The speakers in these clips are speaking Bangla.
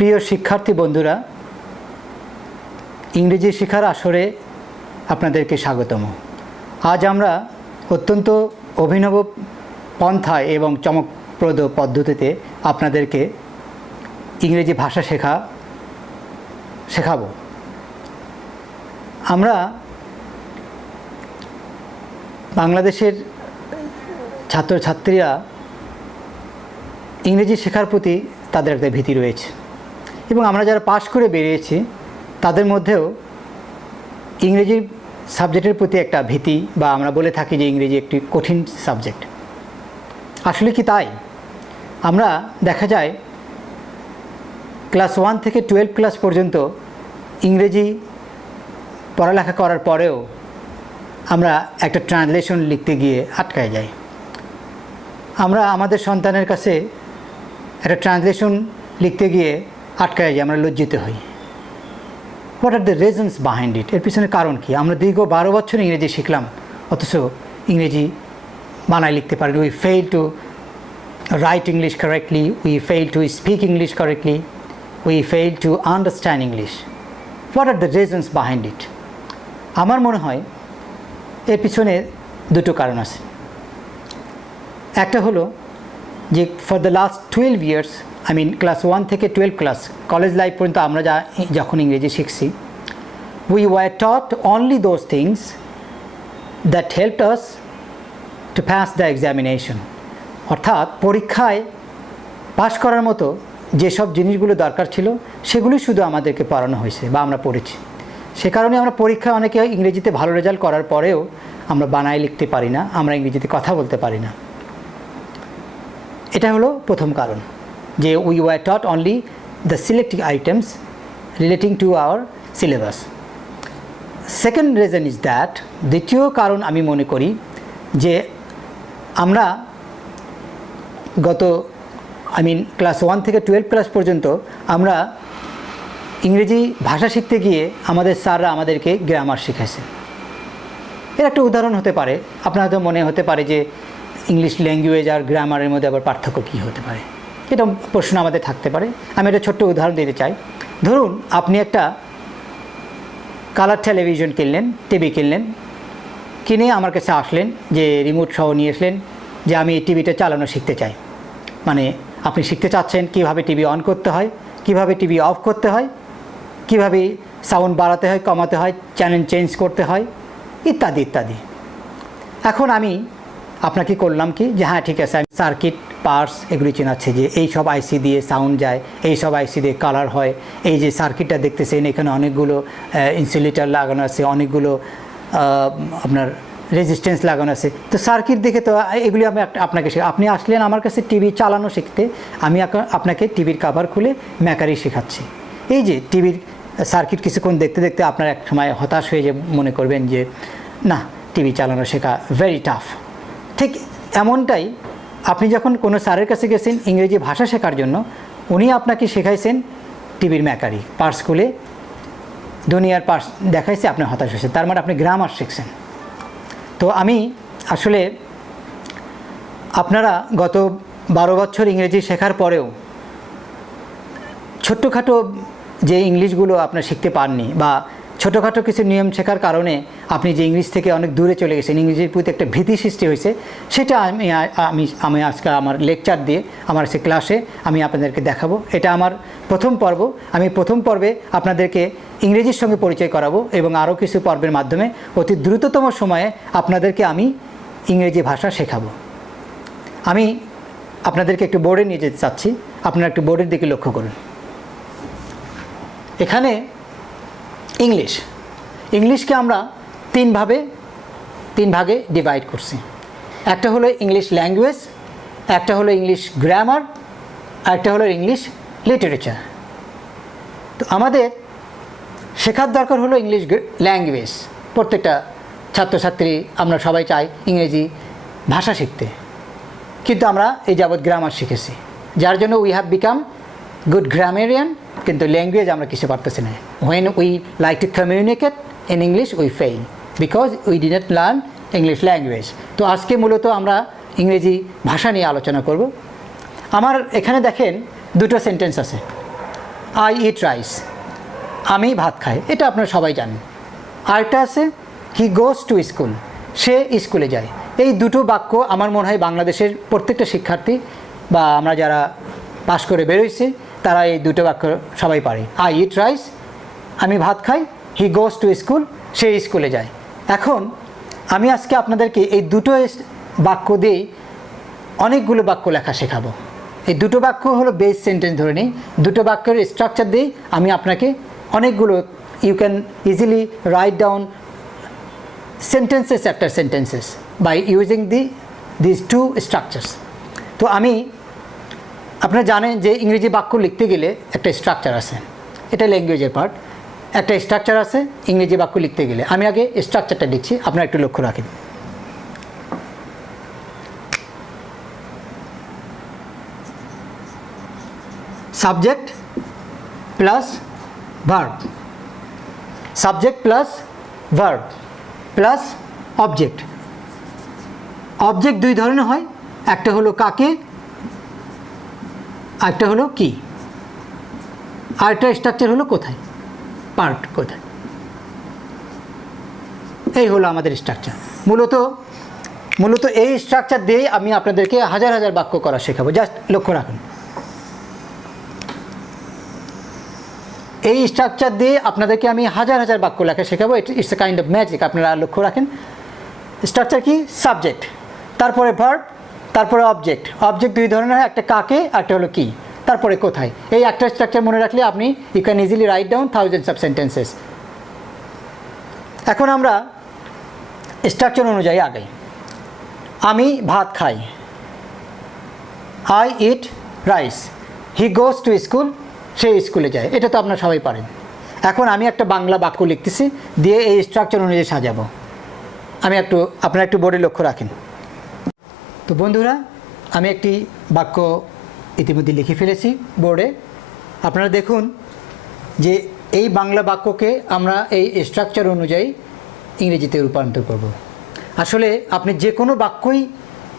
প্রিয় শিক্ষার্থী বন্ধুরা, ইংরেজি শেখার আসরে আপনাদেরকে স্বাগতম। আজ আমরা অত্যন্ত অভিনব পন্থায় এবং চমকপ্রদ পদ্ধতিতে আপনাদেরকে ইংরেজি ভাষা শেখাবো। আমরা বাংলাদেশের ছাত্রছাত্রীরা ইংরেজি শেখার প্রতি তাদের একটা ভীতি রয়েছে, এবং আমরা যারা পাশ করে বেরিয়েছি তাদের মধ্যেও ইংরেজি সাবজেক্টের প্রতি একটা ভীতি, বা আমরা বলে থাকি যে ইংরেজি একটি কঠিন সাবজেক্ট। আসলে কি তাই? আমরা দেখা যায় ক্লাস 1 থেকে 12 ক্লাস পর্যন্ত ইংরেজি পড়ালেখা করার পরেও আমরা একটা ট্রান্সলেশন লিখতে গিয়ে আটকায় যাই। আমরা আমাদের সন্তানের কাছে একটা ট্রান্সলেশন লিখতে গিয়ে আটকায় যাই, আমরা লজ্জিত হই। What are the reasons behind it? এর পিছনে কারণ কি? আমরা দীর্ঘ 12 বছর ইংরেজি শিখলাম, অথচ ইংরেজি বানায় লিখতে পারি। We fail to right English correctly, we fail to speak English correctly, we fail to understand English. What are the reasons behind it? আমার মনে হয় এর পিছনে দুটো কারণ আছে। একটা হলো যে for the last 12 years, class 1 থেকে 12 ক্লাস, কলেজ লাইফ পর্যন্ত আমরা যখন ইংরেজি শিখছি, we were taught only those things that helped us to pass the examination. অর্থাৎ পরীক্ষায় পাশ করার মতো যেসব জিনিসগুলো দরকার ছিল সেগুলি শুধু আমাদেরকে পড়ানো হয়েছে বা আমরা পড়েছি। সে কারণে আমরা পরীক্ষায় অনেকে ইংরেজিতে ভালো রেজাল্ট করার পরেও আমরা বানায় লিখতে পারি না, আমরা ইংরেজিতে কথা বলতে পারি না। এটা হলো প্রথম কারণ, যে we were taught only the selective items relating to our syllabus. Second reason is that, দ্বিতীয় কারণ আমি মনে করি যে আমরা ক্লাস 1 থেকে 12 ক্লাস পর্যন্ত আমরা ইংরেজি ভাষা শিখতে গিয়ে আমাদের স্যাররা আমাদেরকে গ্রামার শিখাইছে। এর একটা উদাহরণ হতে পারে, আপনার হয়তো মনে হতে পারে যে ইংলিশ ল্যাঙ্গুয়েজ আর গ্রামারের মধ্যে আবার পার্থক্য কী হতে পারে, এটা প্রশ্ন আমাদের থাকতে পারে। আমি একটা ছোট্ট উদাহরণ দিতে চাই। ধরুন আপনি একটা কালার টেলিভিশন কিনলেন, টিভি কিনলেন, কিনে আমার কাছে আসলেন, যে রিমোট সহ নিয়ে আসলেন, যে আমি এই টিভিটা চালানো শিখতে চাই। মানে আপনি শিখতে চাচ্ছেন কীভাবে টিভি অন করতে হয়, কীভাবে টিভি অফ করতে হয়, কীভাবে সাউন্ড বাড়াতে হয়, কমাতে হয়, চ্যানেল চেঞ্জ করতে হয়, ইত্যাদি ইত্যাদি। এখন আমি আপনাকে করলাম কি, যে হ্যাঁ ঠিক আছে, আমি সার্কিট পার্টস এগুলি চেনাচ্ছি, যে এই সব আইসি দিয়ে সাউন্ড যায়, এই সব আইসি দিয়ে কালার হয়, এই যে সার্কিটটা দেখতেছেন এখানে অনেকগুলো ইনসুলেটর লাগানো আছে, অনেকগুলো আপনার রেজিস্ট্যান্স লাগানো আছে। তো সার্কিট দেখে তো এগুলি আমি আপনাকে আপনি আসলেন আমার কাছে টিভি চালানো শিখতে, আমি আপনাকে টিভির কভার খুলে ম্যাকারি শেখাচ্ছি। এই যে টিভির সার্কিট কিছুক্ষণ দেখতে দেখতে আপনার এক সময় হতাশ হয়ে যে মনে করবেন যে না, টিভি চালানো শেখা ভেরি টাফ। ঠিক এমনটাই আপনি যখন কোনো স্যারের কাছে গেছেন ইংরেজি ভাষা শেখার জন্য, উনি আপনাকে শেখাইছেন টিভির ম্যাকারি, পার্টস খুলে দুনিয়ার পার্টস দেখাইছে, আপনি হতাশ হয়েছে, তার মানে আপনি গ্রামার শিখছেন। তো আমি আসলে আপনারা গত 12 বছর ইংরেজি শেখার পরেও ছোট্টখাটো যে ইংলিশগুলো আপনার শিখতে পাননি, বা ছোটোখাটো কিছু নিয়ম শেখার কারণে আপনি যে ইংলিশ থেকে অনেক দূরে চলে গেছেন, ইংরেজির প্রতি একটা ভীতি সৃষ্টি হয়েছে, সেটা আমি আজকে আমার লেকচার দিয়ে আমার সে ক্লাসে আমি আপনাদেরকে দেখাবো। এটা আমার প্রথম পর্ব। আমি প্রথম পর্বে আপনাদেরকে ইংরেজির সঙ্গে পরিচয় করাবো, এবং আরও কিছু পর্বের মাধ্যমে অতি দ্রুততম সময়ে আপনাদেরকে আমি ইংরেজি ভাষা শেখাবো। আমি আপনাদেরকে একটু বোর্ডে নিয়ে যেতে চাচ্ছি, আপনারা একটু বোর্ডের দিকে লক্ষ্য করুন। এখানে ইংলিশকে আমরা তিন ভাগে ডিভাইড করছি। একটা হলো ইংলিশ ল্যাঙ্গুয়েজ, একটা হলো ইংলিশ গ্রামার, আর একটা হলো ইংলিশ লিটারেচার। তো আমাদের শেখার দরকার হলো ইংলিশ ল্যাঙ্গুয়েজ। প্রত্যেকটা ছাত্রছাত্রী আমরা সবাই চাই ইংরেজি ভাষা শিখতে, কিন্তু আমরা এই যাবৎ গ্রামার শিখেছি, যার জন্য উই হ্যাভ বিকাম গুড গ্রামারিয়ান, কিন্তু ল্যাঙ্গুয়েজ আমরা কিছু পারতেছি না। When we like to communicate in English we fail because we did not learn English language. তো আজকে মূলত আমরা ইংরেজি ভাষা নিয়ে আলোচনা করব। আমার এখানে দেখেন দুটো সেন্টেন্স আছে। আই ইট রাইস, আমি ভাত খাই, এটা আপনারা সবাই জানেন। আরেকটা আছে হি গোজ টু স্কুল, সে স্কুলে যায়। এই দুটো বাক্য আমার মনে হয় বাংলাদেশের প্রত্যেকটা শিক্ষার্থী বা আমরা যারা পাশ করে বেরোইছি তারা এই দুটো বাক্য সবাই পারে। আই ইট রাইস, আমি ভাত খাই, হি গোজ টু স্কুল, সে স্কুলে যায়। এখন আমি আজকে আপনাদেরকে এই দুটো বাক্য দিয়েই অনেকগুলো বাক্য লেখা শেখাবো। এই দুটো বাক্য হলো বেস সেন্টেন্স ধরে নিই, দুটো বাক্যের স্ট্রাকচার দিয়েই আমি আপনাকে অনেকগুলো, you can easily write down sentences after sentences by using these two structures. তো আমি, আপনারা জানেন যে ইংরেজি বাক্য লিখতে গেলে একটা স্ট্রাকচার আছে, এটা ল্যাঙ্গুয়েজের পার্ট, একটা স্ট্রাকচার আছে ইংরেজি বাক্য লিখতে গেলে। আমি আগে স্ট্রাকচারটা লিখছি, আপনারা একটু লক্ষ্য রাখেন। Subject plus verb, subject plus verb plus object. Object দুই ধরনের হয়, একটা হলো কাকে, আরেকটা হলো কি, আরেকটা স্ট্রাকচার হলো কোথায়, পার্ট কোথায়। এই হলো আমাদের স্ট্রাকচার। মূলত এই স্ট্রাকচার দিয়েই আমি আপনাদেরকে হাজার হাজার বাক্য করা শেখাবো। জাস্ট লক্ষ্য রাখুন, এই স্ট্রাকচার দিয়ে আপনাদেরকে আমি হাজার হাজার বাক্য লেখা শেখাবো। It's a kind of magic. আপনারা লক্ষ্য রাখেন, স্ট্রাকচার কি, সাবজেক্ট, তারপরে ভার্ব, তারপরে অবজেক্ট। অবজেক্ট দুই ধরনের হয়, একটা কাকে, একটা হলো কি, তারপরে কোথায়। এই একটা স্ট্রাকচার মনে রাখলে আপনি you can easily write down thousands of sentences. এখন আমরা স্ট্রাকচার অনুযায়ী আগাই। আমি ভাত খাই, I eat rice, he goes to school, সে স্কুলে যায়। এটা তো আপনারা সবাই পারেন। এখন আমি একটা বাংলা বাক্য লিখতেছি, দিয়ে এই স্ট্রাকচার অনুযায়ী সাজাবো। আপনারা একটু বোর্ডে লক্ষ্য রাখেন। তো বন্ধুরা, আমি একটি বাক্য ইতিমধ্যে লিখে ফেলেছি বোর্ডে। আপনারা দেখুন যে এই বাংলা বাক্যকে আমরা এই স্ট্রাকচার অনুযায়ী ইংরেজিতে রূপান্তর করব। আসলে আপনি যে কোনো বাক্যই,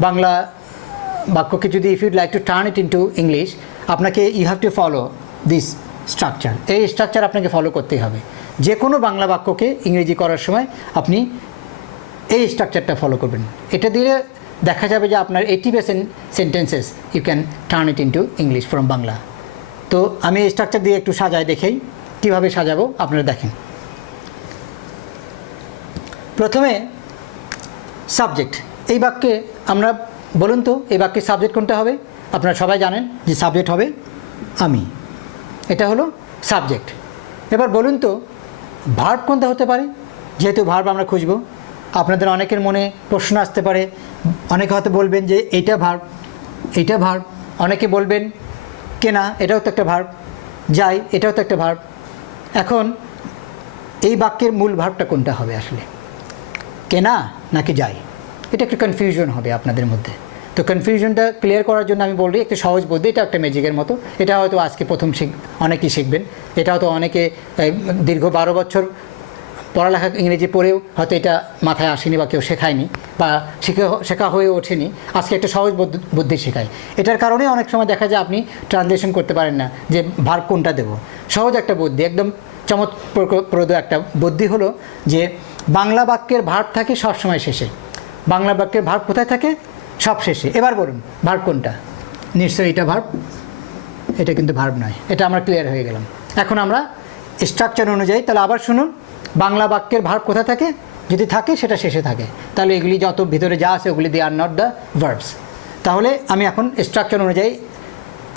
বাংলা বাক্যকে যদি if you'd like to turn it into English, আপনাকে you have to follow this structure. এই স্ট্রাকচার আপনাকে ফলো করতেই হবে। যে কোনো বাংলা বাক্যকে ইংরেজি করার সময় আপনি এই স্ট্রাকচারটা ফলো করবেন। এটা দিলে দেখা যাবে যে আপনার 80% sentences you can turn it into English from Bangla. তো আমি এই স্ট্রাকচার দিয়ে একটু সাজাই দেখেই কীভাবে সাজাবো, আপনারা দেখেন। প্রথমে সাবজেক্ট। এই বাক্যে আমরা, বলুন তো এই বাক্যে সাবজেক্ট কোনটা হবে? আপনারা সবাই জানেন যে সাবজেক্ট হবে আমি, এটা হলো সাবজেক্ট। এবার বলুন তো ভার্ব কোনটা হতে পারে? যেহেতু ভার্ব আমরা খুঁজব, আপনাদের অনেকের মনে প্রশ্ন আসতে পারে। অনেকে হয়তো বলবেন যে এইটা ভার্ব, এইটা ভার্ব। অনেকে বলবেন কেনা, এটাও তো একটা ভার্ব। যাই, এটাও তো একটা ভার্ব। এখন এই বাক্যের মূল ভার্বটা কোনটা হবে আসলে, কেনা নাকি যাই? এটা একটু কনফিউশন হবে আপনাদের মধ্যে। তো কনফিউশনটা ক্লিয়ার করার জন্য আমি বলছি একটা সহজ বুদ্ধি, এটা একটা ম্যাজিকের মতো। এটা হয়তো আজকে প্রথম অনেকেই শিখবেন। এটা হয়তো অনেকে দীর্ঘ 12 বছর পড়ালেখা ইংরেজি পড়েও হয়তো এটা মাথায় আসেনি বা কেউ শেখায়নি বা শেখা হয়ে ওঠেনি। আজকে একটা সহজ বুদ্ধি শেখায়। এটার কারণে অনেক সময় দেখা যায় আপনি ট্রান্সলেশন করতে পারেন না যে ভার্ব কোনটা দেব। সহজ একটা বুদ্ধি, একদম চমৎপ্রদ একটা বুদ্ধি হলো যে বাংলা বাক্যের ভার্ব থাকে সবসময় শেষে। বাংলা বাক্যের ভার্ব কোথায় থাকে? সব শেষে। এবার বলুন ভার্ব কোনটা? নিশ্চয়ই এটা ভার্ব। এটা কিন্তু ভার্ব নয়। এটা আমরা ক্লিয়ার হয়ে গেলাম। এখন আমরা স্ট্রাকচার অনুযায়ী তাহলে আবার শুনুন, বাংলা বাক্যের ভার্ব কোথায় থাকে? যদি থাকে সেটা শেষে থাকে, তাহলে এগুলি যত ভিতরে যা আছে ওগুলি দে আর নট দ্য ভার্বস। তাহলে আমি এখন স্ট্রাকচার অনুযায়ী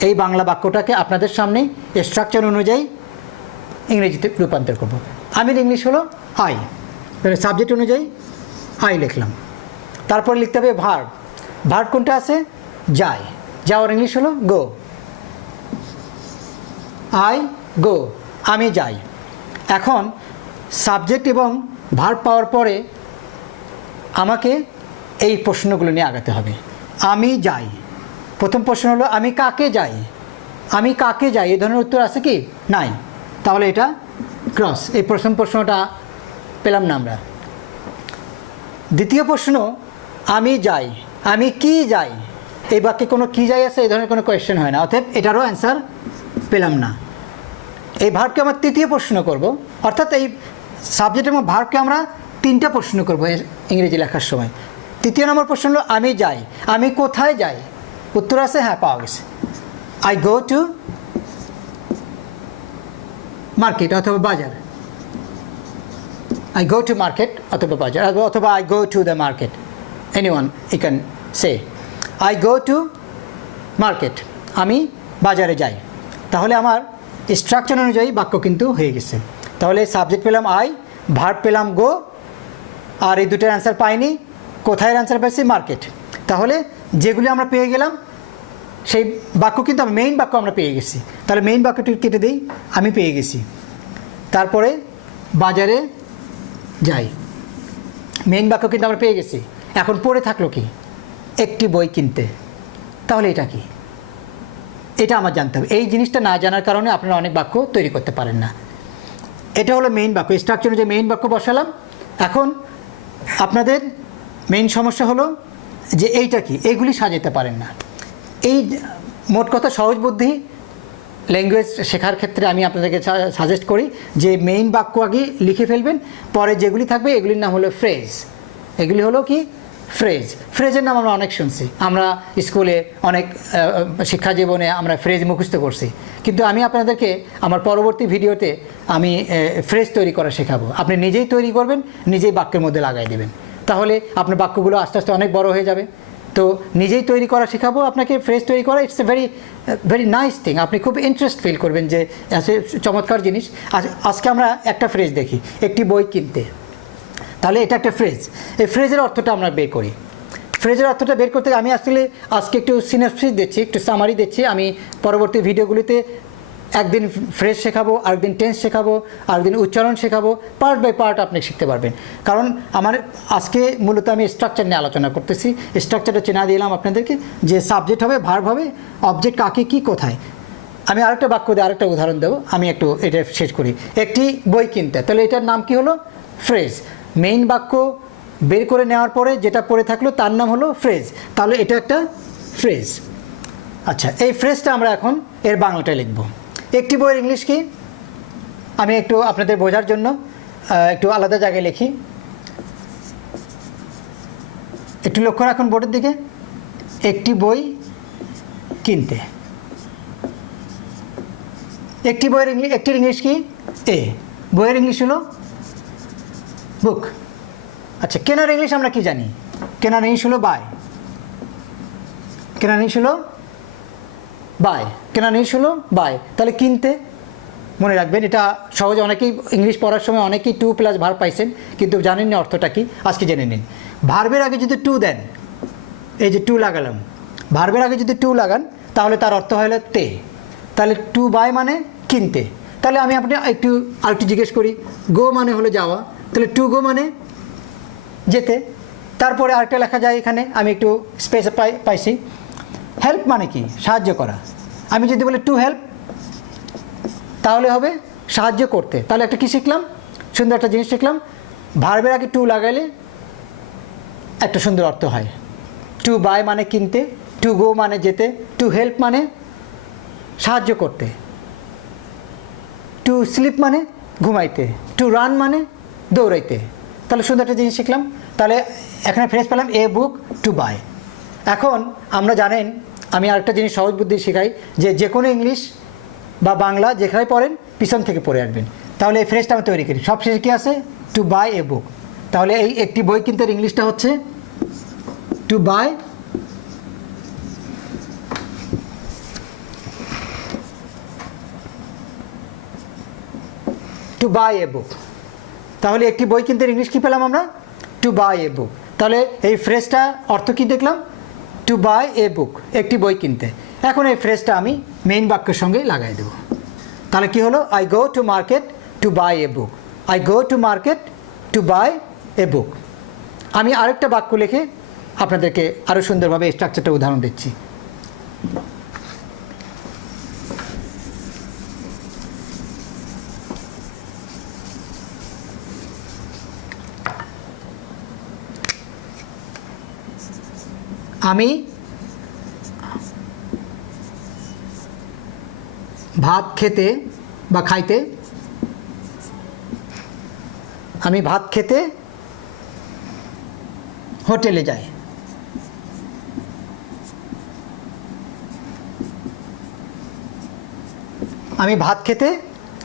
এই বাংলা বাক্যটাকে আপনাদের সামনে স্ট্রাকচার অনুযায়ী ইংরেজিতে রূপান্তর করব। আমির ইংলিশ হলো আই, তাহলে সাবজেক্ট অনুযায়ী আই লিখলাম। তারপর লিখতে হবে ভার্ব। ভার্ব কোনটা আছে? যাই। যাওয়ার ইংলিশ হলো গো। আই গো, আমি যাই। এখন সাবজেক্ট এবং ভার্ব পাওয়ার পরে আমাকে এই প্রশ্নগুলো নিয়ে আগাতে হবে। আমি যাই, প্রথম প্রশ্ন হলো আমি কাকে যাই? আমি কাকে যাই এই ধরনের উত্তর আছে কি? নাই। তাহলে এটা ক্রস। এই প্রথম প্রশ্নটা পেলাম না আমরা। দ্বিতীয় প্রশ্ন আমি যাই, আমি কি যাই? এই বাক্যে কোনো কি যাই আছে? এই ধরনের কোনো কোয়েশ্চেন হয় না, অতএব এটারও অ্যান্সার পেলাম না। এই ভার্বকে আমরা তৃতীয় প্রশ্ন করব, অর্থাৎ এই সাবজেক্ট এবং ভার্বকে আমরা তিনটা প্রশ্ন করব ইংরেজি লেখার সময়। তৃতীয় নম্বর প্রশ্ন হলো আমি যাই। আমি কোথায় যাই? উত্তর আছে, হ্যাঁ পাওয়া গেছে। আই গো টু মার্কেট অথবা বাজার। আই গো টু মার্কেট অথবা বাজার, অথবা I go to the market, anyone you can say. I go to market, আমি বাজারে যাই। তাহলে আমার স্ট্রাকচার অনুযায়ী বাক্য কিন্তু হয়ে গেছে। তাহলে সাবজেক্ট পেলাম আই, ভার্ব পেলাম গো, আর এই দুটোর অ্যান্সার পাইনি। কোথায় অ্যান্সার পাইছি? মার্কেট। তাহলে যেগুলি আমরা পেয়ে গেলাম সেই বাক্য কিন্তু মেইন বাক্য আমরা পেয়ে গেছি। তাহলে মেইন বাক্যটি কেটে দিই, আমি পেয়ে গেছি। তারপরে বাজারে যাই, মেইন বাক্য কিন্তু আমরা পেয়ে গেছি। এখন পড়ে থাকলো কি? একটি বই কিনতে। তাহলে এটা কি? এটা আমার জানতে হবে। এই জিনিসটা না জানার কারণে আপনারা অনেক বাক্য তৈরি করতে পারেন না। এটা হলো মেইন বাক্য, স্ট্রাকচার অনুযায়ী মেইন বাক্য বসালাম। এখন আপনাদের মেইন সমস্যা হলো যে এইটা কি, এইগুলি সাজাতে পারেন না। এই মোট কথা সহজ বুদ্ধি ল্যাঙ্গুয়েজ শেখার ক্ষেত্রে আমি আপনাদেরকে সাজেস্ট করি যে মেইন বাক্য আগে লিখে ফেলবেন, পরে যেগুলি থাকবে এগুলির নাম হলো ফ্রেজ। এগুলি হলো কি? ফ্রেজ। ফ্রেজের নাম আমরা অনেক শুনছি, আমরা স্কুলে অনেক শিক্ষা জীবনে আমরা ফ্রেজ মুখস্থ করছি, কিন্তু আমি আপনাদেরকে আমার পরবর্তী ভিডিওতে আমি ফ্রেজ তৈরি করা শেখাবো। আপনি নিজেই তৈরি করবেন, নিজেই বাক্যের মধ্যে লাগাই দেবেন, তাহলে আপনার বাক্যগুলো আস্তে আস্তে অনেক বড় হয়ে যাবে। তো নিজেই তৈরি করা শেখাবো আপনাকে, ফ্রেজ তৈরি করা। It's a very nice thing. আপনি খুব ইন্টারেস্ট ফিল করবেন যে চমৎকার জিনিস। আজকে আমরা একটা ফ্রেজ দেখি, একটি বই কিনতে। তাহলে এটা একটা ফ্রেজ। এই ফ্রেজের অর্থটা আমরা বের করি। ফ্রেজের অর্থটা বের করতে আমি আজকে একটু সিনপসিস দিচ্ছি, একটু সামারি দিচ্ছি। আমি পরবর্তী ভিডিওগুলিতে একদিন ফ্রেজ শেখাবো, আরেকদিন টেন্স শেখাবো, আরেকদিন উচ্চারণ শেখাবো। পার্ট বাই পার্ট আপনি শিখতে পারবেন। কারণ আমার আজকে মূলত আমি স্ট্রাকচার নিয়ে আলোচনা করতেছি। স্ট্রাকচারটা চেনা দিলাম আপনাদেরকে, যে সাবজেক্ট হবে, ভার্ব হবে, অবজেক্ট কাকে কি কোথায়। আমি আরেকটা বাক্য দিয়ে আরেকটা উদাহরণ দেবো। আমি একটু এটা শেষ করি। একটি বই কিনতে, তাহলে এটার নাম কি হলো? ফ্রেজ। মেইন বাক্য বের করে নেওয়ার পরে যেটা পড়ে থাকলো তার নাম হলো ফ্রেজ। তাহলে এটা একটা ফ্রেজ। আচ্ছা, এই ফ্রেজটা আমরা এখন এর বাংলাটায় লিখব। একটি বইয়ের ইংলিশ কি? আমি একটু আপনাদের বোঝার জন্য একটু আলাদা জায়গায় লিখি। একটু লক্ষ্য রাখুন বোর্ডের দিকে। একটি বই কিনতে। একটি বইয়ের একটির ইংলিশ কি? এ। বইয়ের ইংলিশ হলো বুক। আচ্ছা, কেনার ইংলিশ আমরা কি জানি? কেনার ইংলিশ হলো বাই। কেনার ইংলিশ হলো বাই। কেনার ইংলিশ হলো বাই। তাহলে কিনতে মনে রাখবেন, এটা সহজে অনেকেই ইংলিশ পড়ার সময় অনেকেই টু প্লাস ভার্ব পাইছেন, কিন্তু জানেন না অর্থটা কি। আজকে জেনে নিন। ভার্বের আগে যদি টু দেন, এই যে টু লাগালাম, ভার্বের আগে যদি টু লাগান তাহলে তার অর্থ হলো তে। তাহলে টু বাই মানে কিনতে। তাহলে আমি আপনি আরেকটু জিজ্ঞেস করি, গো মানে হলো যাওয়া, তাহলে টু গো মানে যেতে। তারপরে আরেকটা লেখা যায় এখানে, আমি একটু স্পেস পাইছি। হেল্প মানে কি? সাহায্য করা। আমি যদি বলি টু হেল্প, তাহলে হবে সাহায্য করতে। তাহলে একটা কি শিখলাম? সুন্দর একটা জিনিস শিখলাম। ভার্বের আগে টু লাগাইলে একটা সুন্দর অর্থ হয়। টু বাই মানে কিনতে, টু গো মানে যেতে, টু হেল্প মানে সাহায্য করতে, টু স্লিপ মানে ঘুমাইতে, টু রান মানে দৌড়াইতে। তাহলে সুন্দর একটা জিনিস শিখলাম। তাহলে এখানে ফ্রেজ পেলাম এ বুক টু বাই। এখন আমরা জানেন, আমি আরেকটা জিনিস সহজ বুদ্ধি শেখাই, যে কোনো ইংলিশ বা বাংলা যেখানে পড়েন পিছন থেকে পড়ে আসবেন। তাহলে এই ফ্রেজটা আমি তৈরি করি। সব শেষে কী আছে? টু বাই এ বুক। তাহলে এই একটি বই কিনতে ইংলিশটা হচ্ছে টু বাই এ বুক। তাহলে একটি বই কিনতে ইংলিশ কী পেলাম আমরা? টু বাই এ বুক। তাহলে এই ফ্রেজটা অর্থ কী দেখলাম? টু বাই এ বুক, একটি বই কিনতে। এখন এই ফ্রেজটা আমি মেইন বাক্যের সঙ্গে লাগাই দেব। তাহলে কি হলো? I go to market to buy a book. I go to market to buy a book. আমি আরেকটা বাক্য লিখে আপনাদেরকে আরও সুন্দরভাবে স্ট্রাকচারটা উদাহরণ দিচ্ছি। আমি ভাত খেতে বা খাইতে, আমি ভাত খেতে হোটেলে যাই। আমি ভাত খেতে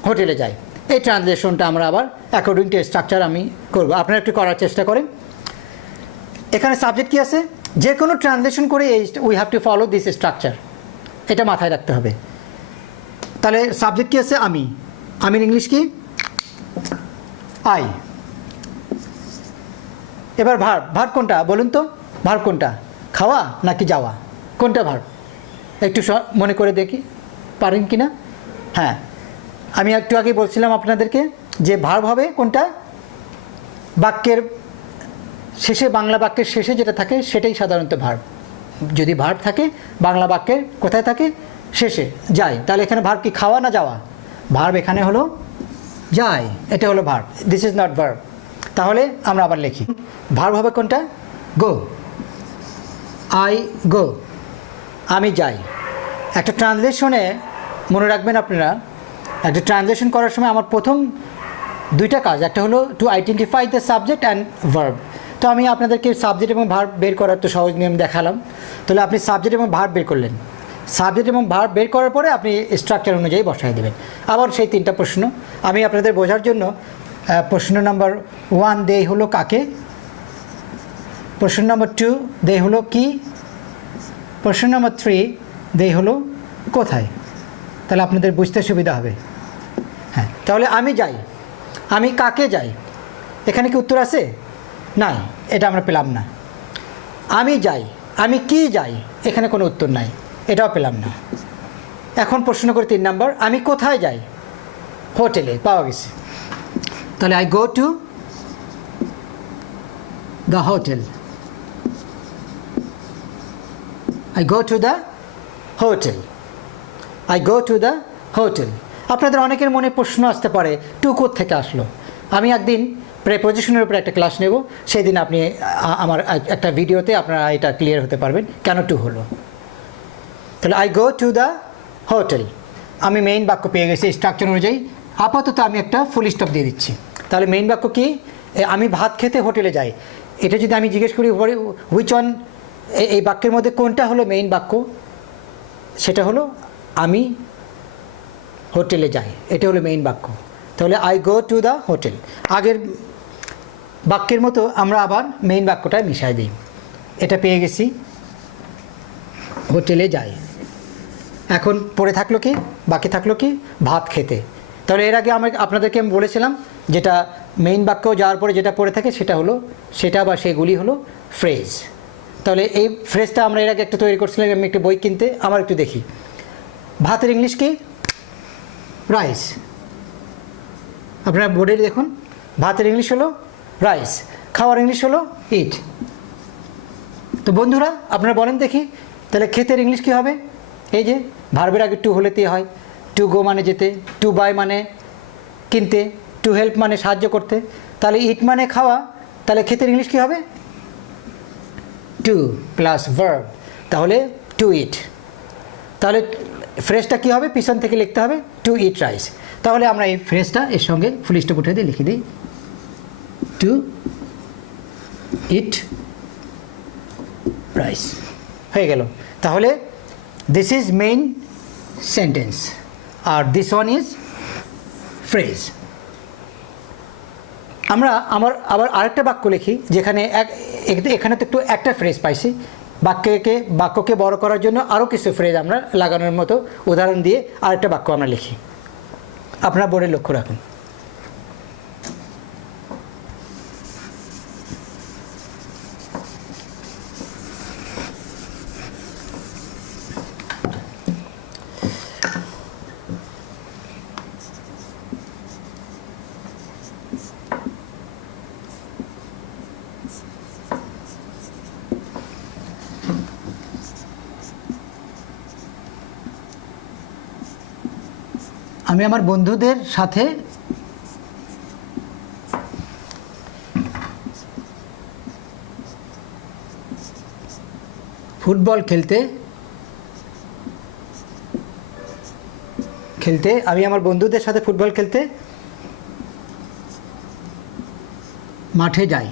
হোটেলে যাই। এই ট্রান্সলেশনটা আমরা আবার অ্যাকর্ডিং টু স্ট্রাকচার আমি করব। আপনারা একটু করার চেষ্টা করেন। এখানে সাবজেক্ট কি আছে? যে কোনো ট্রান্সলেশন করে এই we have to follow this structure, এটা মাথায় রাখতে হবে। তাহলে সাবজেক্ট কি আছে? আমি। আমির ইংলিশ কি? আই। এবার ভার্ব। ভার্ব কোনটা বলুন তো? ভার্ব কোনটা? খাওয়া নাকি যাওয়া? কোনটা ভার্ব? একটু মনে করে দেখি পারেন কি না। হ্যাঁ, আমি একটু আগে বলছিলাম আপনাদেরকে যে ভার্ব হবে কোনটা? বাক্যের শেষে, বাংলা বাক্যের শেষে যেটা থাকে সেটাই সাধারণত ভার্ব। যদি ভার্ব থাকে বাংলা বাক্যের কোথায় থাকে? শেষে। যাই। তাহলে এখানে ভার্ব কি? খাওয়া না যাওয়া? ভার্ব এখানে হলো যাই, এটা হলো verb. This is not verb. তাহলে আমরা আবার লিখি। ভার্ব হবে কোনটা? গো। আই গো, আমি যাই। একটা ট্রান্সলেশনে মনে রাখবেন আপনারা, একটা ট্রান্সলেশন করার সময় আমার প্রথম দুইটা কাজ, একটা হলো to identify the subject and verb. তো আমি আপনাদেরকে সাবজেক্ট এবং ভার্ব বের করার তো সহজ নিয়ম দেখালাম। তাহলে আপনি সাবজেক্ট এবং ভার্ব বের করলেন। সাবজেক্ট এবং ভার্ব বের করার পরে আপনি স্ট্রাকচার অনুযায়ী বসায় দেবেন। আবার সেই তিনটা প্রশ্ন আমি আপনাদের বোঝার জন্য, প্রশ্ন নাম্বার 1 দেই হলো কাকে, প্রশ্ন নাম্বার 2 দেই হলো কি, প্রশ্ন নাম্বার 3 দেই হলো কোথায়। তাহলে আপনাদের বুঝতে সুবিধা হবে। হ্যাঁ, তাহলে আমি যাই, আমি কাকে যাই, এখানে কি উত্তর আছে? নাই, এটা আমরা পেলাম না। আমি যাই, আমি কি যাই, এখানে কোনো উত্তর নাই, এটাও পেলাম না। এখন প্রশ্ন করে 3 নাম্বার, আমি কোথায় যাই? হোটেলে, পাওয়া গেছে। তাহলে I go to the hotel. I go to the hotel. I go to the hotel. আপনাদের অনেকের মনে প্রশ্ন আসতে পারে, টু কোথা থেকে আসলো? আমি একদিন প্রেপোজিশনের উপরে একটা ক্লাস নেব, সেই দিন আপনি আমার একটা ভিডিওতে আপনারা এটা ক্লিয়ার হতে পারবেন কেন টু হলো। তাহলে I go to the hotel, আমি মেইন বাক্য পেয়ে গেছি স্ট্রাকচার অনুযায়ী। আপাতত আমি একটা ফুল স্টপ দিয়ে দিচ্ছি। তাহলে মেইন বাক্য কি? আমি ভাত খেতে হোটেলে যাই। এটা যদি আমি জিজ্ঞেস করি হুইচ ওয়ান, এই বাক্যের মধ্যে কোনটা হলো মেইন বাক্য, সেটা হলো আমি হোটেলে যাই, এটা হলো মেইন বাক্য। তাহলে I go to the hotel. আগের বাক্যের মতো আমরা আবার মেইন বাক্যটা মিশাই দিই। এটা পেয়ে গেছি, হোটেলে যাই। এখন পড়ে থাকলো কি? বাকি থাকলো কি? ভাত খেতে। তাহলে এর আগে আপনাদেরকে আমি বলেছিলাম যেটা মেইন বাক্য যাওয়ার পরে যেটা পড়ে থাকে সেটা বা সেগুলি হলো ফ্রেজ। তাহলে এই ফ্রেজটা আমরা এর আগে একটা তৈরি করছিলাম, আমি একটা বই কিনতে, আমার একটু দেখি। ভাতের ইংলিশ কি? রাইস। আপনারা বোর্ডে দেখুন, ভাতের ইংলিশ হলো রাইস, খাওয়ার ইংলিশ হলো ইট। তো বন্ধুরা আপনারা বলেন দেখি, তাহলে খেতের ইংলিশ কী হবে? এই যে ভার্বের আগে টু হলেতে হয়, টু গো মানে যেতে, টু বাই মানে কিনতে, টু হেল্প মানে সাহায্য করতে। তাহলে ইট মানে খাওয়া, তাহলে খেতের ইংলিশ কী হবে? টু প্লাস ভার্ব, তাহলে টু ইট। তাহলে ফ্রেজটা কী হবে? পিছন থেকে লিখতে হবে টু ইট রাইস। তাহলে আমরা এই ফ্রেজটা এর সঙ্গে ফুল স্টপ উঠে দিয়ে লিখে দিই, টু ইট রাইস, হয়ে গেল। তাহলে দিস ইজ মেইন সেন্টেন্স আর দিস ওয়ান ইজ ফ্রেজ। আমরা আবার আরেকটা বাক্য লিখি যেখানে এখানে তো একটু একটা ফ্রেজ পাইছি, বাক্যকে বড় করার জন্য আরও কিছু ফ্রেজ আমরা লাগানোর মতো উদাহরণ দিয়ে আরেকটা বাক্য আমরা লিখি। আপনারা বোর্ডে লক্ষ্য রাখুন। আমি আমার বন্ধুদের সাথে ফুটবল খেলতে খেলতে, আমি আমার বন্ধুদের সাথে ফুটবল খেলতে মাঠে যাই।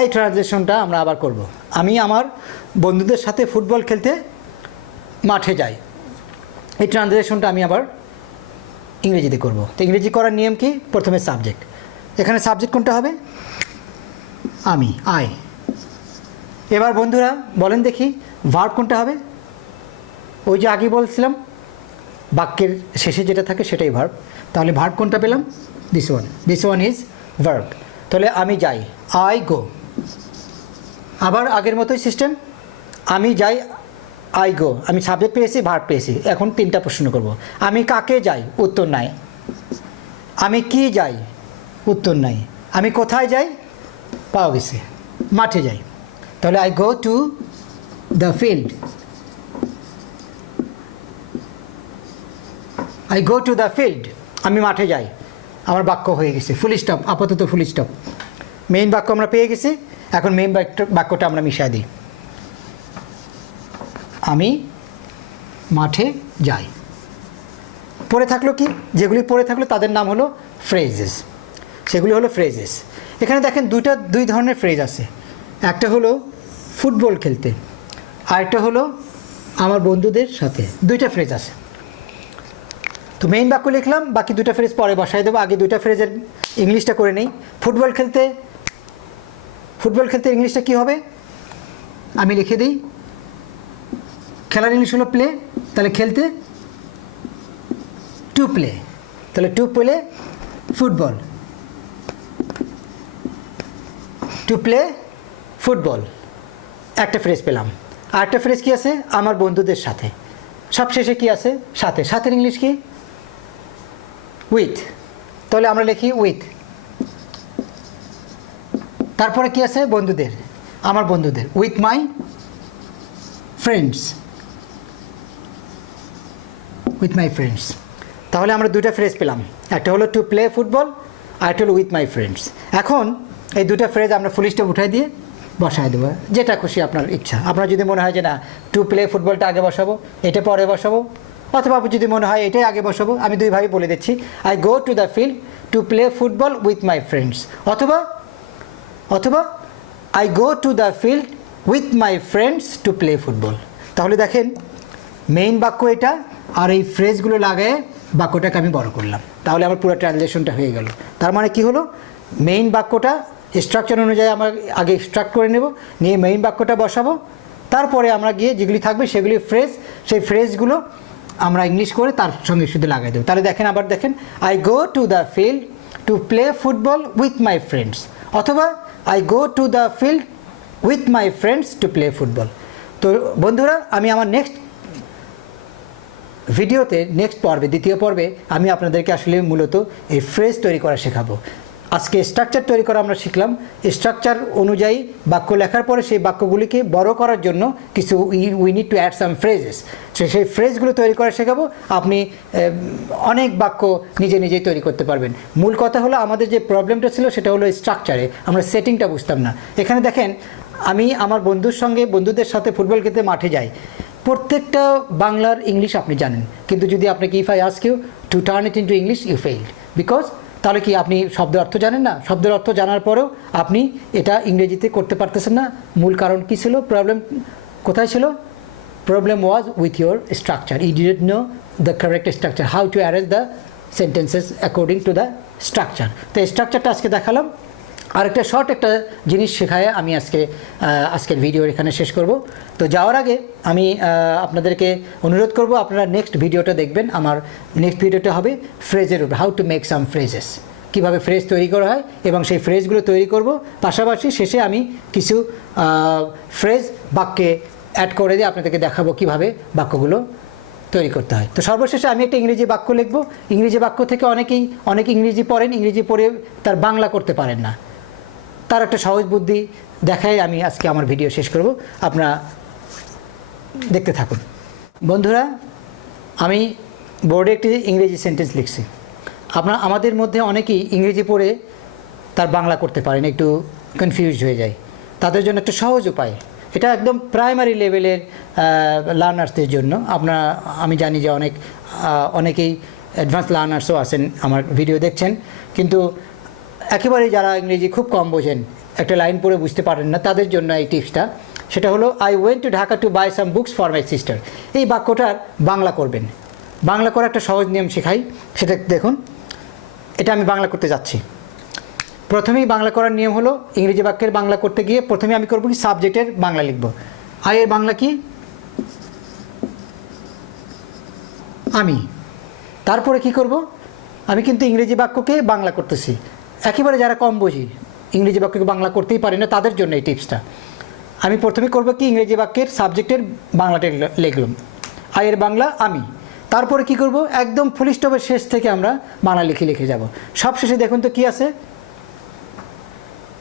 এই ট্রান্সলেশনটা আমরা আবার করব। আমি আমার বন্ধুদের সাথে ফুটবল খেলতে মাঠে যাই, এই ট্রান্সলেশনটা আমি আবার ইংরেজিতে করব। তো ইংরেজি করার নিয়ম কি? প্রথমে সাবজেক্ট, এখানে সাবজেক্ট কোনটা হবে? আমি, আই। এবার বন্ধুরা বলেন দেখি ভার্ব কোনটা হবে? ওই যে আগে বলছিলাম বাক্যের শেষে যেটা থাকে সেটাই ভার্ব। তাহলে ভার্ব কোনটা পেলাম? This one is verb. তাহলে আমি যাই, আই গো। আবার আগের মতোই সিস্টেম, আমি যাই, আই গো। আমি সাবজেক্ট পেয়েছি, ভার্ব পেয়েছি। এখন তিনটা প্রশ্ন করব। আমি কাকে যাই? উত্তর নাই। আমি কি যাই? উত্তর নাই। আমি কোথায় যাই? পাওয়া গেছে, মাঠে যাই। তাহলে I go to the field, I go to the field. আমি মাঠে যাই, আমার বাক্য হয়ে গেছে, ফুল স্টপ। আপাতত ফুল স্টপ। মেইন বাক্য আমরা পেয়ে গেছি, এখন মেইন বাক্যটা আমরা মিশিয়ে দিই। আমি মাঠে যাই। পড়ে থাকলো কি? যেগুলি পড়ে থাকলো তাদের নাম হলো ফ্রেজেস, সেগুলি হলো ফ্রেজেস। এখানে দেখেন দুই ধরনের ফ্রেজ আছে। একটা হলো ফুটবল খেলতে, আরেকটা হলো আমার বন্ধুদের সাথে। দুইটা ফ্রেজ আছে। তো মেইন বাক্য লিখলাম, বাকি দুটা ফ্রেজ পরে বসাই দেবো। আগে দুইটা ফ্রেজের ইংলিশটা করে নেই। ফুটবল খেলতে ইংলিশটা কী হবে? আমি লিখে দিই, খেলার ইংলিশ হলো প্লে। তাহলে খেলতে টু প্লে, তাহলে two play football, two play football. একটা ফ্রেজ পেলাম। আর একটা ফ্রেজ কী আছে? আমার বন্ধুদের সাথে। সব শেষে কী আছে? সাথে। সাথের ইংলিশ কি? উইথ। তাহলে আমরা লিখি উইথ। তারপরে কি আছে? বন্ধুদের, আমার বন্ধুদের, with my friends, with my friends. তাহলে আমরা দুইটা ফ্রেজ পেলাম, একটা হলো টু প্লে ফুটবল, আর একটা হলো উইথ মাই ফ্রেন্ডস। এখন এই দুটা ফ্রেজ আমরা ফুল স্টপ উঠাই দিয়ে বসায় দেবো, যেটা খুশি আপনার ইচ্ছা। আপনার যদি মনে হয় যে না টু প্লে ফুটবলটা আগে বসাবো, এটা পরে বসাবো, অথবা যদি মনে হয় এটাই আগে বসাবো, আমি দুইভাবে বলে দিচ্ছি। I go to the field to play football with my friends, অথবা I go to the field with my friends to play football. তাহলে দেখেন মেইন বাক্য এটা, আর এই ফ্রেজগুলো লাগায় বাক্যটাকে আমি বড় করলাম। তাহলে আমার পুরো ট্রান্সলেশনটা হয়ে গেল। তার মানে কি হলো? মেইন বাক্যটা স্ট্রাকচার অনুযায়ী আমরা আগে স্ট্রাক্ট করে নেব, নিয়ে মেইন বাক্যটা বসাবো। তারপরে আমরা গিয়ে যেগুলি থাকবে সেগুলি ফ্রেজ, সেই ফ্রেজগুলো আমরা ইংলিশ করে তার সঙ্গে শুধু লাগাই দেবো। তাহলে দেখেন, আবার দেখেন, I go to the field to play football with my friends, অথবা I go to the field with my friends to play football. তো বন্ধুরা, আমি আমার নেক্সট ভিডিওতে, নেক্সট পর্বে, দ্বিতীয় পর্বে আমি আপনাদেরকে আসলে মূলত এই ফ্রেজ তৈরি করা শেখাবো। আজকে স্ট্রাকচার তৈরি করা আমরা শিখলাম। স্ট্রাকচার অনুযায়ী বাক্য লেখার পরে সেই বাক্যগুলিকে বড় করার জন্য কিছু we need to add some phrases. সেই ফ্রেজগুলো তৈরি করা শেখাবো। আপনি অনেক বাক্য নিজেই তৈরি করতে পারবেন। মূল কথা হলো আমাদের যে প্রবলেমটা ছিল সেটা হলো স্ট্রাকচারে, আমরা সেটিংটা বুঝতাম না। এখানে দেখেন, আমি আমার বন্ধুদের সাথে ফুটবল খেলতে মাঠে যাই। প্রত্যেকটা বাংলার ইংলিশ আপনি জানেন, কিন্তু যদি আপনাকে if I ask you to turn it into English, you failed. Because তাহলে কি আপনি শব্দের অর্থ জানেন না? শব্দের অর্থ জানার পরেও আপনি এটা ইংরেজিতে করতে পারতেছেন না। মূল কারণ কী ছিল? প্রবলেম কোথায় ছিল? Problem was with your structure. You didn't know the correct structure, how to arrange the sentences according to the structure. তো এই স্ট্রাকচারটা আজকে দেখালাম। আরেকটা শর্ট একটা জিনিস শেখায় আমি আজকের ভিডিও এখানে শেষ করব। তো যাওয়ার আগে আমি আপনাদেরকে অনুরোধ করব, আপনারা নেক্সট ভিডিওটা দেখবেন। আমার নেক্সট ভিডিওটা হবে ফ্রেজের উপর, how to make some phrases, কীভাবে ফ্রেজ তৈরি করা হয় এবং সেই ফ্রেজগুলো তৈরি করব। পাশাপাশি শেষে আমি কিছু ফ্রেজ বাক্যে অ্যাড করে দিয়ে আপনাদেরকে দেখাবো কীভাবে বাক্যগুলো তৈরি করতে হয়। তো সর্বশেষে আমি একটা ইংরেজি বাক্য লিখব। ইংরেজি বাক্য থেকে অনেক ইংরেজি পড়েন, ইংরেজি পড়ে তার বাংলা করতে পারেন না। তার একটা সহজ বুদ্ধি দেখাই আমি আজকে আমার ভিডিও শেষ করব। আপনারা দেখতে থাকুন। বন্ধুরা, আমি বোর্ডে একটি ইংরেজি সেন্টেন্স লিখছি। আমাদের মধ্যে অনেকেই ইংরেজি পড়ে তার বাংলা করতে পারেন, একটু কনফিউজ হয়ে যায়। তাদের জন্য একটা সহজ উপায়, এটা একদম প্রাইমারি লেভেলের লার্নার্সদের জন্য। আমি জানি যে অনেকেই অ্যাডভান্স লার্নার্সও আছেন আমার ভিডিও দেখছেন, কিন্তু একেবারে যারা ইংরেজি খুব কম বোঝেন, একটা লাইন পড়ে বুঝতে পারেন না, তাদের জন্য এই টিপসটা। সেটা হলো, I went to Dhaka to buy some books for my sister. এই বাক্যটার বাংলা করবেন। বাংলা করার একটা সহজ নিয়ম শেখাই, সেটা দেখুন। এটা আমি বাংলা করতে যাচ্ছি। প্রথমেই বাংলা করার নিয়ম হলো, ইংরেজি বাক্যের বাংলা করতে গিয়ে প্রথমে আমি করব কি, সাবজেক্টের বাংলা লিখব। আই এর বাংলা কি? আমি। তারপরে কি করব, আমি কিন্তু ইংরেজি বাক্যকে বাংলা করতেছি। একেবারে যারা কম বুঝি, ইংরেজি বাক্যকে বাংলা করতেই পারি না, তাদের জন্য এই টিপসটা। আমি প্রথমে করব কি, ইংরেজি বাক্যের সাবজেক্টের বাংলাটা লিখলাম, আই এর বাংলা আমি। তারপরে কি করব, একদম ফুল স্টপের শেষ থেকে আমরা বাংলা লিখে যাব। সব শেষে দেখুন তো কি আছে,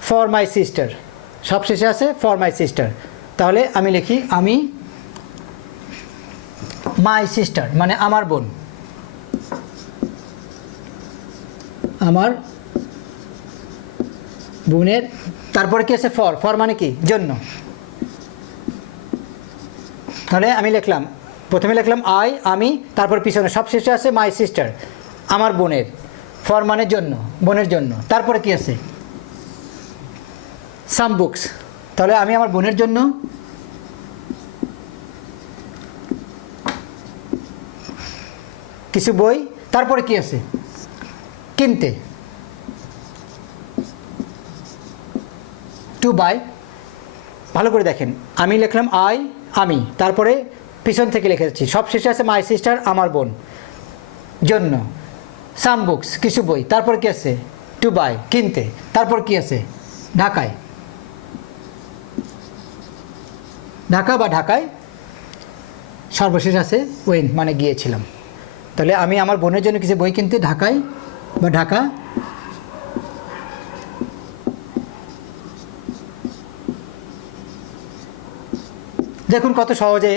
ফর মাই সিস্টার। সব শেষে আছে ফর মাই সিস্টার। তাহলে আমি লিখি, আমি মাই সিস্টার মানে আমার বোন, আমার বোনের। তারপরে কি আছে, ফর। ফর মানে কি, জন্য। তাহলে আমি লিখলাম, প্রথমে লিখলাম আই, আমি, তারপর পিছনে সব শেষে আছে মাই সিস্টার, আমার বোনের। ফর মানে জন্য, বোনের জন্য। তারপরে কি আছে, সাম বুকস। তাহলে আমি আমার বোনের জন্য কিছু বই। তারপরে কি আছে, কিনতে, টু বাই। ভালো করে দেখেন, আমি লিখলাম আই, আমি, তারপরে পিছন থেকে লিখেছি সব শেষে আছে মাই সিস্টার, আমার বোন, জন্য, সাম বুকস কিছু বই। তারপর কি আছে, টু বাই কিনতে। তারপর কি আছে, ঢাকায়, ঢাকা বা ঢাকায়। সর্বশেষ আছে ওয়েন মানে গিয়েছিলাম। তাহলে আমি আমার বোনের জন্য কিছু বই কিনতে ঢাকায় বা ঢাকা। দেখুন কত সহজে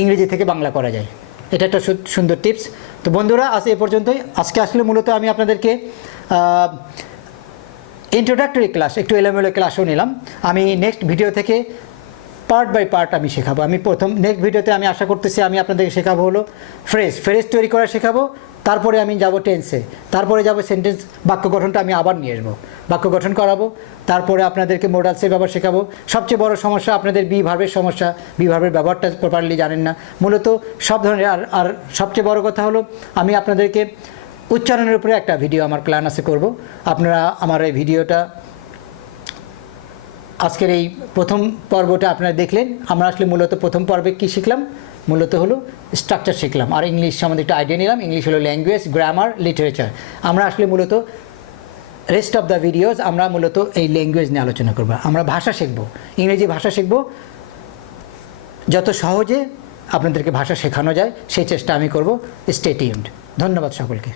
ইংরেজি থেকে বাংলা করা যায়। এটা একটা সুন্দর টিপস। তো বন্ধুরা, আজ এ পর্যন্তই। আজকে আসলে মূলত আমি আপনাদেরকে ইন্ট্রোডাক্টরি ক্লাস, একটু এলোমেলো ক্লাসও নিলাম। আমি নেক্সট ভিডিও থেকে পার্ট বাই পার্ট আমি শেখাবো। আমি নেক্সট ভিডিওতে আমি আশা করতেছি আমি আপনাদেরকে শেখাবো হলো ফ্রেজ তৈরি করা শেখাবো। তারপরে আমি যাব টেন্সে, তারপরে যাব সেন্টেন্স, বাক্য গঠনটা আমি আবার নিয়ে আসবো, বাক্য গঠন করাবো। তারপরে আপনাদেরকে মোডালসের ব্যবহার শেখাবো। সবচেয়ে বড় সমস্যা আপনাদের বি ভার্বের সমস্যা, বি ভার্বের ব্যবহারটা প্রপারলি জানেন না মূলত সব ধরনের। আর সবচেয়ে বড় কথা হলো, আমি আপনাদেরকে উচ্চারণের উপরে একটা ভিডিও আমার প্ল্যান আছে করব। আপনারা আমার এই ভিডিওটা, আজকের এই প্রথম পর্বটা আপনারা দেখলেন। আমরা আসলে মূলত প্রথম পর্বে কী শিখলাম, মূলত হলো স্ট্রাকচার শিখলাম, আর ইংলিশ সম্বন্ধে একটা আইডিয়া নিলাম। ইংলিশ হলো ল্যাঙ্গুয়েজ, গ্রামার, লিটারেচার। আমরা আসলে মূলত রেস্ট অফ দ্য ভিডিওস আমরা মূলত এই ল্যাঙ্গুয়েজ নিয়ে আলোচনা করব। আমরা ভাষা শিখব, ইংরেজি ভাষা শিখব। যত সহজে আপনাদেরকে ভাষা শেখানো যায় সেই চেষ্টা আমি করব। Stay tuned. ধন্যবাদ সকলকে।